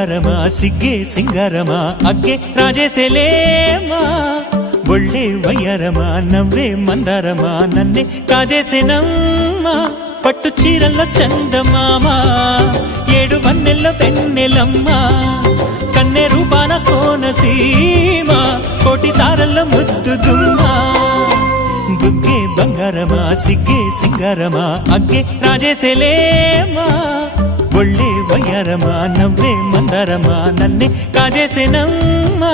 బంగారమా సిగ్గే సింగారమా అగ్గే రాజేసేలేమా ఒళ్ళే వయ్యారమా నవ్వే మందారమా నన్నే కాజేసేనమ్మా పట్టు చీరల్లో చందమామా ఏడు వన్నెల్లో వెన్నెలమ్మా కన్నె రూపాన కోనసీమ కోటి తారల్లో ముద్దుగుమ్మా బుగ్గే బంగారమా సిగ్గే సింగారమా అగ్గే రాజేసేలేమా ఒళ్ళే వయ్యారమా నవ్వే మందారమా నన్నే కాజేసేనమ్మా